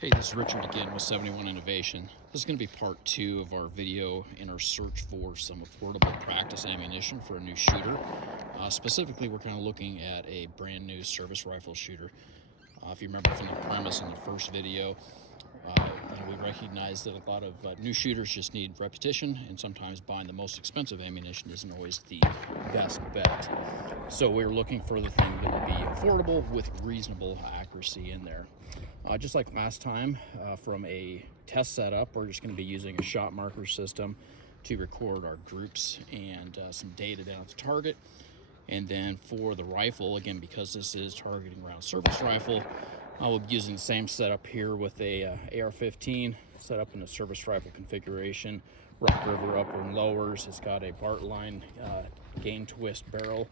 Hey, this is Richard again with 71 Innovation. This is going to be part 2 of our video in our search for some affordable practice ammunition for a new shooter. Specifically, we're kind of looking at a brand new service rifle shooter. If you remember from the premise in the first video, we recognize that a lot of new shooters just need repetition, and sometimes buying the most expensive ammunition isn't always the best bet. So we're looking for the thing that will be affordable with reasonable accuracy in there. Just like last time, from a test setup, we're just going to be using a shot marker system to record our groups and some data down at the target. And then for the rifle, again, because this is targeting around service rifle, I will be using the same setup here with a AR-15 set up in a service rifle configuration. Rock River upper and lowers. It's got a Bartlein gain twist barrel,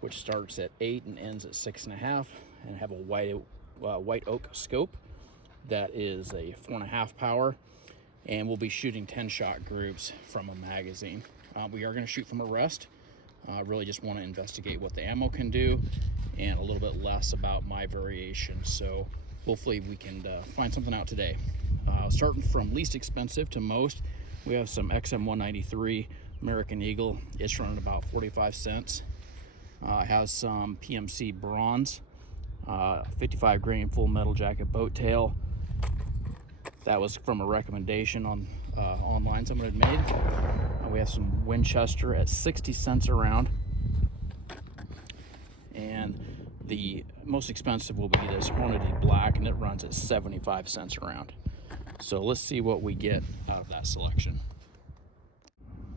which starts at 8 and ends at 6.5, and have a white oak scope that is a 4.5 power, and we'll be shooting 10-shot groups from a magazine. We are going to shoot from a rest. Really just want to investigate what the ammo can do and a little bit less about my variation. So hopefully we can find something out today. Starting from least expensive to most, we have some XM193 American Eagle. It's running about 45 cents. Has some PMC bronze, 55 grain full metal jacket boat tail. That was from a recommendation on online someone had made. We have some Winchester at 60 cents a round, and the most expensive will be this Hornady Black, and it runs at 75 cents a round. So let's see what we get out of that selection.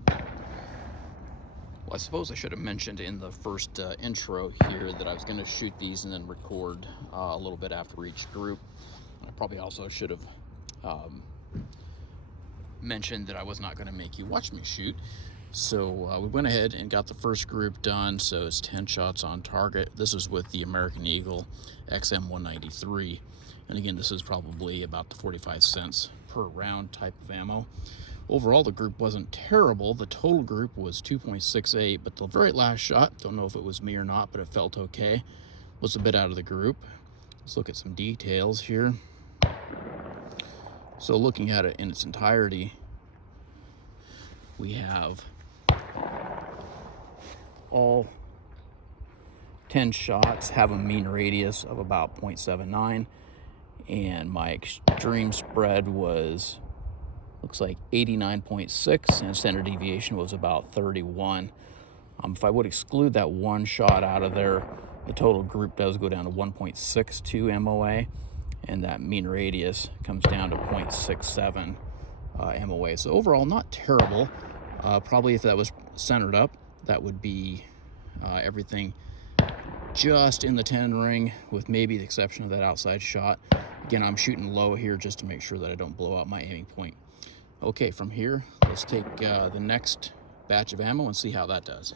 Well, I suppose I should have mentioned in the first intro here that I was going to shoot these and then record a little bit after each group. I probably also should have mentioned that I was not going to make you watch me shoot. So we went ahead and got the first group done. So it's 10 shots on target. This is with the American Eagle XM193. And again, this is probably about the 45 cents per round type of ammo. Overall, the group wasn't terrible. The total group was 2.68, but the very last shot, don't know if it was me or not, but it felt okay, was a bit out of the group. Let's look at some details here. So looking at it in its entirety, we have all 10 shots have a mean radius of about 0.79, and my extreme spread was, looks like 89.6, and standard deviation was about 31. If I would exclude that one shot out of there, the total group does go down to 1.62 MOA, and that mean radius comes down to 0.67 MOA. So overall, not terrible. Probably if that was centered up, that would be everything just in the 10 ring, with maybe the exception of that outside shot. Again, I'm shooting low here just to make sure that I don't blow out my aiming point. Okay, from here, let's take the next batch of ammo and see how that does.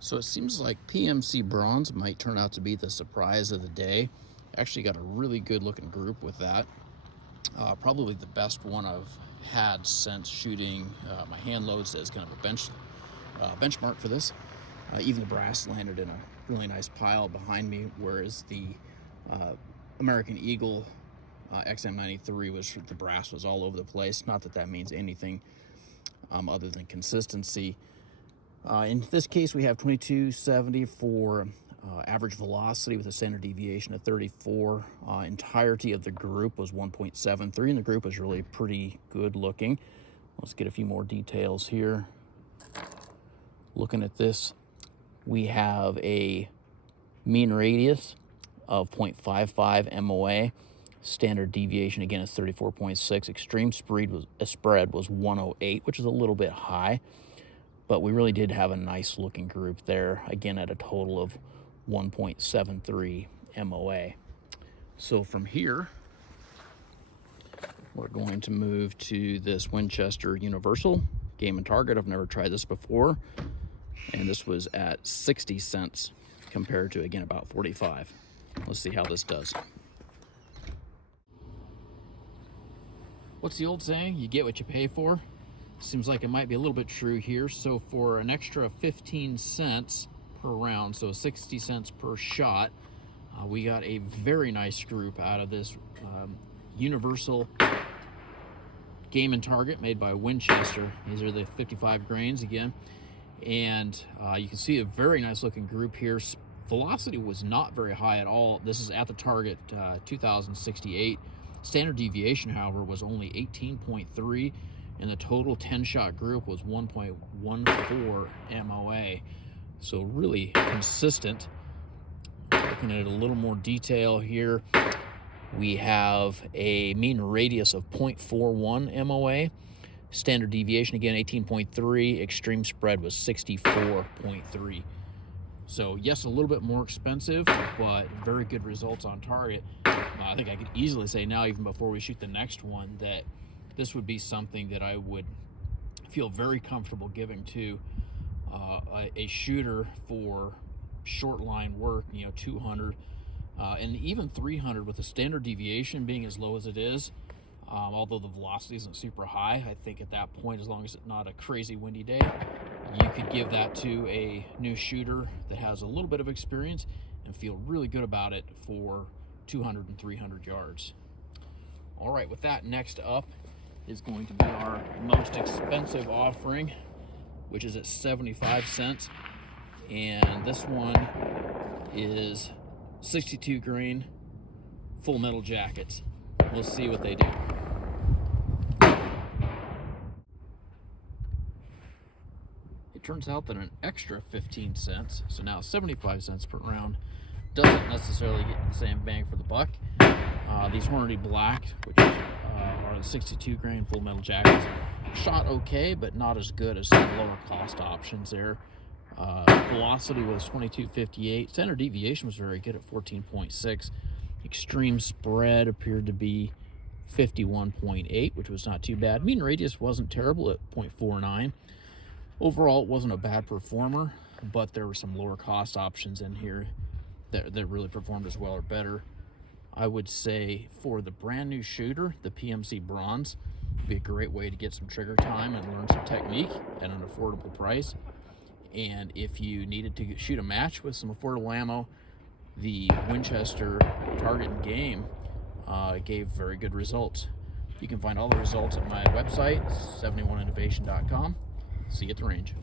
So it seems like PMC bronze might turn out to be the surprise of the day. Actually got a really good looking group with that. Probably the best one I've had since shooting my hand loads as kind of a benchmark for this. Even the brass landed in a really nice pile behind me, whereas the American Eagle XM93 was, the brass was all over the place. Not that that means anything other than consistency. In this case, we have 2270 for average velocity with a standard deviation of 34. Entirety of the group was 1.73, and the group was really pretty good looking. Let's get a few more details here. Looking at this, we have a mean radius of 0.55 MOA. Standard deviation, again, is 34.6. Extreme spread was 108, which is a little bit high. But we really did have a nice looking group there, again at a total of 1.73 MOA. So from here, we're going to move to this Winchester Universal Game and Target. I've never tried this before, and this was at 60 cents compared to, again, about 45. Let's see how this does. What's the old saying? You get what you pay for. Seems like it might be a little bit true here. So for an extra 15 cents per round, so 60 cents per shot, We got a very nice group out of this Universal Game and Target made by Winchester. These are the 55 grains again. And you can see a very nice looking group here. Velocity was not very high at all. This is at the target, 2068. Standard deviation, however, was only 18.3, and the total 10-shot group was 1.14 MOA. So really consistent. Looking at a little more detail here, we have a mean radius of 0.41 MOA. Standard deviation, again, 18.3. Extreme spread was 64.3. So, yes, a little bit more expensive, but very good results on target. I think I could easily say now, even before we shoot the next one, that this would be something that I would feel very comfortable giving to a shooter for short line work, 200 and even 300 with the standard deviation being as low as it is. Although the velocity isn't super high, I think at that point, as long as it's not a crazy windy day, you could give that to a new shooter that has a little bit of experience and feel really good about it for 200 and 300 yards. All right, with that, next up is going to be our most expensive offering, which is at 75 cents. And this one is 62 grain full metal jackets. We'll see what they do. It turns out that an extra 15 cents, so now 75 cents per round, doesn't necessarily get the same bang for the buck. These Hornady Black, which are the 62 grain full metal jackets, shot okay, but not as good as some lower cost options there. Velocity was 22.58. Standard deviation was very good at 14.6. Extreme spread appeared to be 51.8, which was not too bad. Mean radius wasn't terrible at 0.49. Overall, it wasn't a bad performer, but there were some lower cost options in here that really performed as well or better. I would say for the brand new shooter, the PMC Bronze would be a great way to get some trigger time and learn some technique at an affordable price. And if you needed to shoot a match with some affordable ammo, the Winchester Target and Game gave very good results. You can find all the results at my website, 71innovation.com. See you at the range.